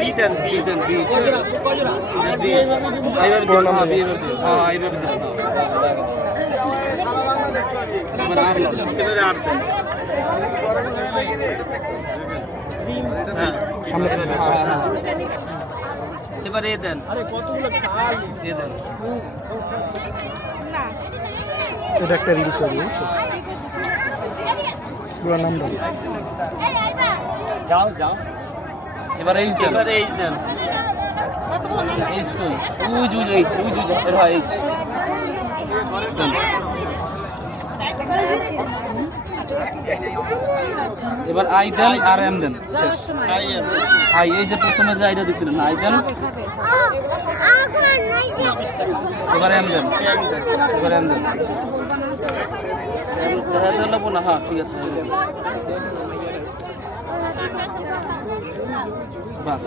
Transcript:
B দেন B দেন B আইবার দিন না B এবার দিন হ্যাঁ আইবার দিন এবার আর না কেটে আর দেন হ্যাঁ এবার এ দেন আরে কতগুলো খাল এ দেন না এটা একটা রিলস হবে পুরো নাম দাও যাও যাও এবার এইচ দেন এবার এইচ দেন এইচ কই উজ এইচ এর হয় এইচ এবার আই দেন আর এম দেন শেষ আই এই যে প্রথমে যে আইটা দিছিলেন আই দেন এবার এম দেন এবার এম দেন দেখা দিল না হ্যাঁ ঠিক আছে বাস